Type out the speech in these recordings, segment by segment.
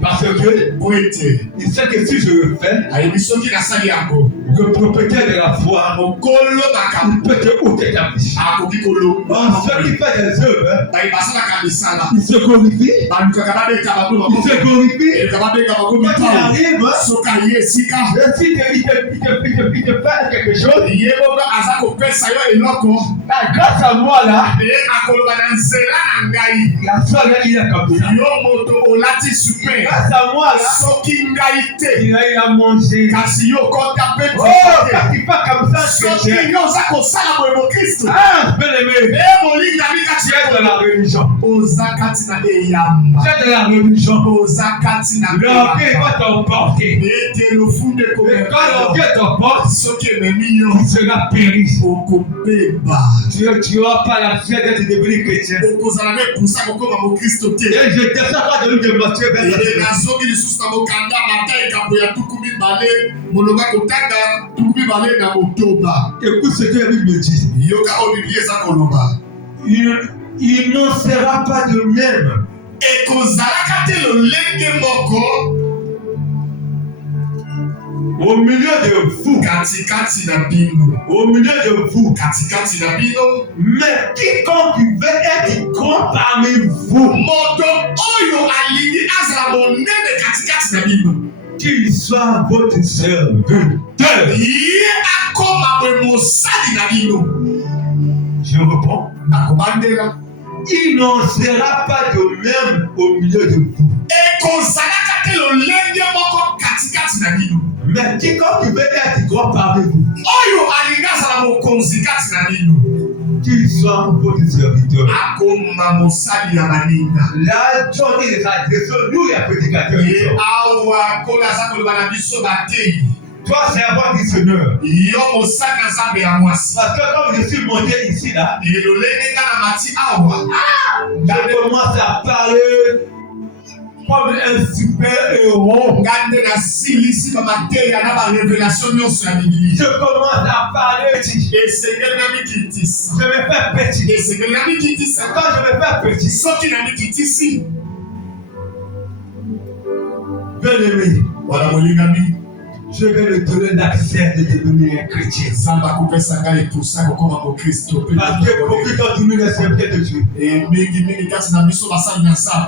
Parce que il sait que si je le fais, le propriétaire de la foi, il peut te ôter ta vie. Celui qui fait des œuvres, il se glorifie. Il se glorifie. Quand il arrive, et si il te fait quelque chose, grâce à moi là, la soirée il est comme ça. Grâce à moi là, il a eu à manger. Oh, quand il fait comme ça, c'est bien-aimé. Tu es de la religion. Tu es de la religion. L'orgueil va t'emporter. Et quand l'orgueil t'emporte, tu seras péri. Tu n'auras pas la fierté d'être devenu chrétien. Et je descends pas de lui de Matthieu vers la écoute ce que la Bible dit. Il n'en sera pas de même. Au milieu de vous, au milieu de vous, mais quiconque veut être grand parmi vous, qu'il soit votre serviteur. Je reprends. Il n'en sera pas de même au milieu de vous. Mais quiconque veut être grand parmi vous, qu'il soit votre serviteur. Là, John est adressé, nous les prédicateurs. Toi, c'est avoir du Seigneur. Parce que comme je suis monté ici, là, je commence à parler comme un super héros. Je commence à parler petit. Je me fais petit. Et quand je me fais petit, bien-aimé, je vais me donner l'accès de devenir un chrétien. Parce que beaucoup d'entre nous ne savent pas de Dieu.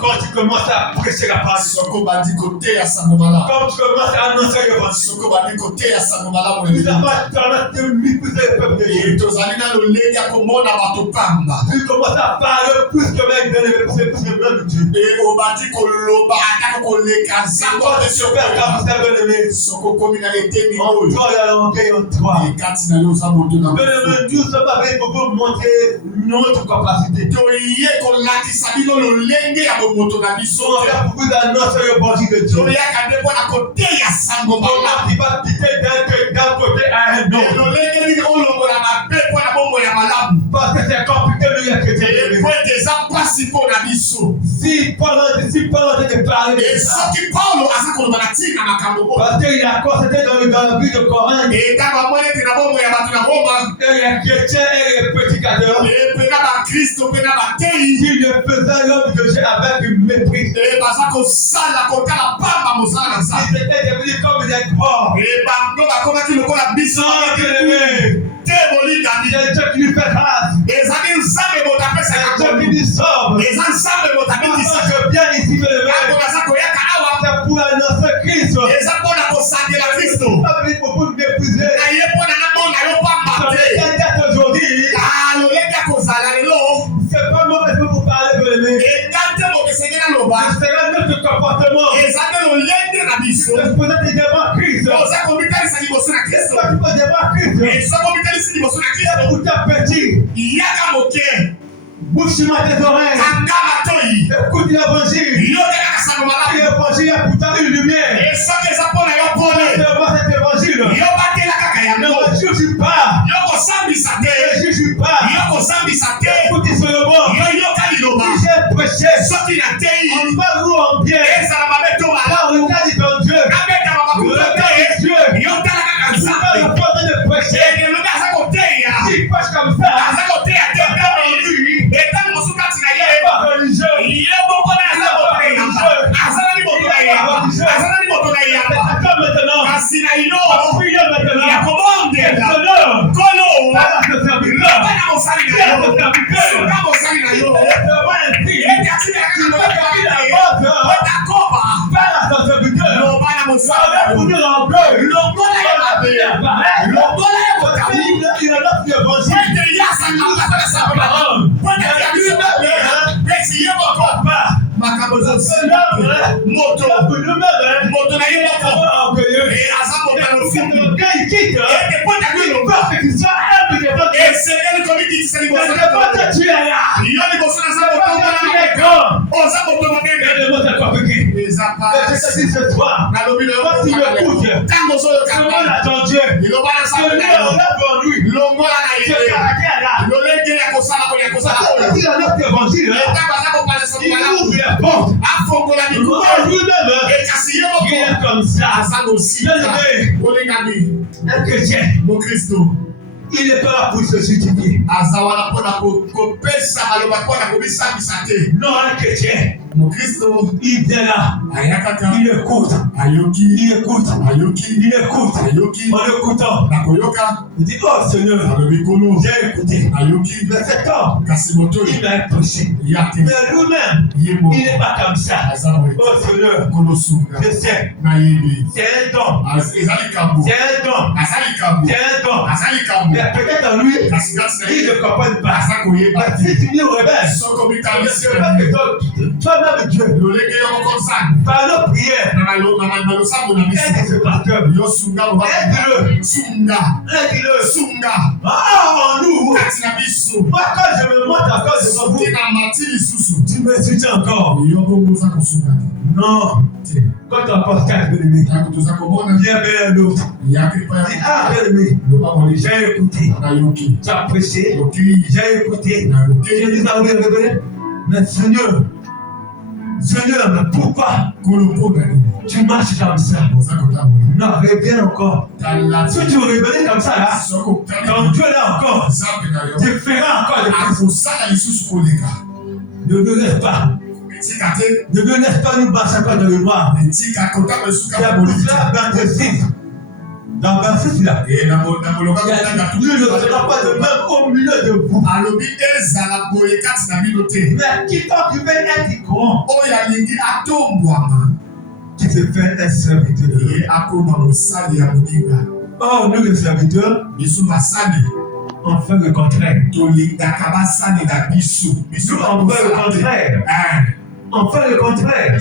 Quand tu commences à prêcher la parole, quand tu commences à annoncer l'évangile, nous avons tendance de mépriser le peuple de Dieu. Tu commences à parler plus que même de le nom de Dieu. On doit l'orgueil en toi. Nous sommes avec beaucoup montrer notre capacité. On a beaucoup d'annonces sur le bordil de Dieu. On a qui va quitter d'un côté à un autre. Parce que c'est compliqué de dire que c'est si Paul a parlé de ça, parce qu'il a constaté dans la vie de Corinthe, et les chrétiens et les prédicateurs, ils ne faisaient l'homme de Dieu avec une mépris. Ils étaient devenus comme des corps. Sans Dieu qui lui fait grâce. Dieu qui lui sauve. Parce que bien ici, c'est pour annoncer Christ. Pas venir pour vous mépriser. Aujourd'hui, c'est pas moi qui peux vous parler de l'aimer. C'est notre comportement. C'est peut-être devant Christ. C'est pas tu peux devant Christ. C'est pour ta petite. Bouche-moi tes oreilles. Écoute l'évangile. L'évangile a pourtant une lumière. Devant cet évangile. Ne juge pas. Ne juge pas. Écoute seulement. Si j'ai prêché en mal ou en bien, par le cas de ton Dieu, le cas de Dieu, tu vas le porter de prêcher. Si prêche comme ça, Mon Christ, il est là pour se justifier. Non, un chrétien. Mon Christ, il vient là. Il écoute. Il écoute. Il écoute. En écoutant, il dit, oh Seigneur, j'ai écouté. Mais cet homme, il m'a approché. Mais lui-même, il n'est pas comme ça. Oh Seigneur, je sais. C'est un don. C'est un don. C'est un don. Mais peut-être en lui, il ne comprend pas. Mais si tu viens au rebelle, c'est pas que toi-même Dieu, par nos prières, aide ce pasteur, aide-le, en nous, moi quand je me montre encore devant vous, tu me soutiens encore. Non, quand tu apportes quatre bien-aimés, viens vers l'autre. Dis, ah bien-aimé, j'ai écouté, tu as prêché, j'ai écouté, j'ai dit ça, oui, mais Seigneur, mais pourquoi tu marches comme ça? Non, reviens encore. Si tu reviens comme ça, là, ton Dieu là encore, tu feras encore des choses. Ne me laisse pas. Ne me laisse pas nous passer encore dans le noir. Il y a plusieurs verset 6. Dans verset 6 là, il ne sera pas de même au milieu de vous. Mais quiconque veut être grand, qui se fait un serviteur. Oh, nous les serviteurs, on fait le contraire. Nous, on fait le contraire. On fait le contraire.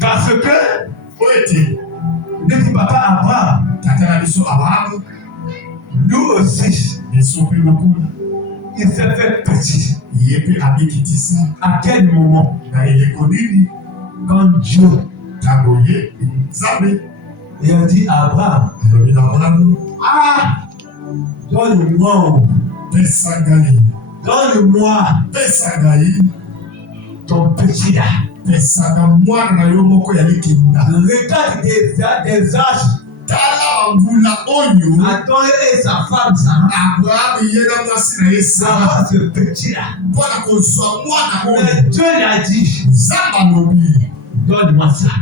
Parce que notre papa Abraham, nous aussi, il s'est fait petit. À quel moment? Quand Dieu il a dit à Abraham, donne-moi ton petit là. Regarde des âges. Attends, et sa femme, Sarah, ce petit là. Mais Dieu l'a dit, donne-moi ça.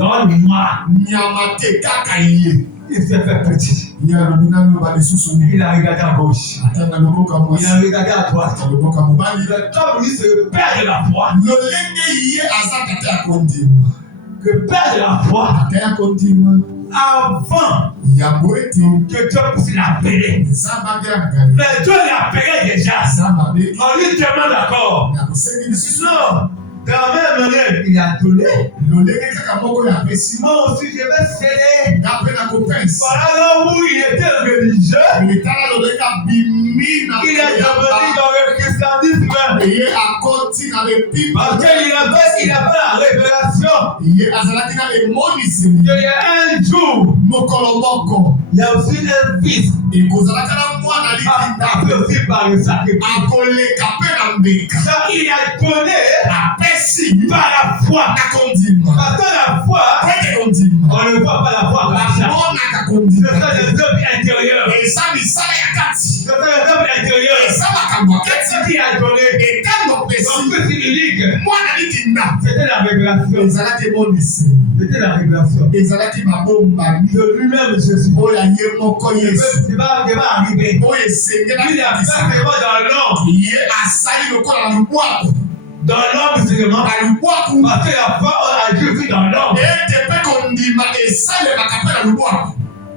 Donne-moi. Il s'est fait petit. Il a regardé à gauche. Il a regardé à droite. Comme il se perd de la foi. Que perd de la foi. Avant que Dieu puisse l'appeler. Mais Dieu l'appelait déjà. On lui demande encore. Non. Quand même, il a donné. Moi aussi, je vais céder. Voilà où il était religieux. Il est devenu dans le christianisme. Parce qu'il avait la révélation. Il y a un jour, il y a aussi un fils. Il a fait aussi par le sacrifice. Il a donné par la foi. Parce que la foi, on ne voit pas la foi comme ça. kondi. Ce sont les œuvres intérieures. Et ça misala ya kati. Ce sont les œuvres intérieures. Et ça makambo Qu'est-ce kati. qui a donné? Et quand on Son pesi. petit unique. Mwana likinda. C'était la révélation. Ezalaki ebondisi. C'était la révélation. Ezalaki mabombami. De lui-même Jésus. Oyo ye moko Yesu. Il va arriver. Oyo esengela Il a fait dans l'homme. ye asali lokola na lubwaku. Dans l'homme seulement. Na lubwaku. Parce que la foi a Jésus dans l'homme. Ete pe kondima esalemaka mpe na lubwaku.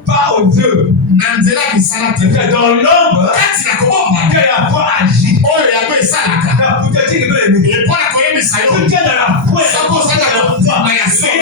Pas aux yeux. Na nzela misala te. C'est dans l'homme Kati na kobomba. que la foi agit. Oyo yango esalaka. Pour te dire que Epona koyebisa yo.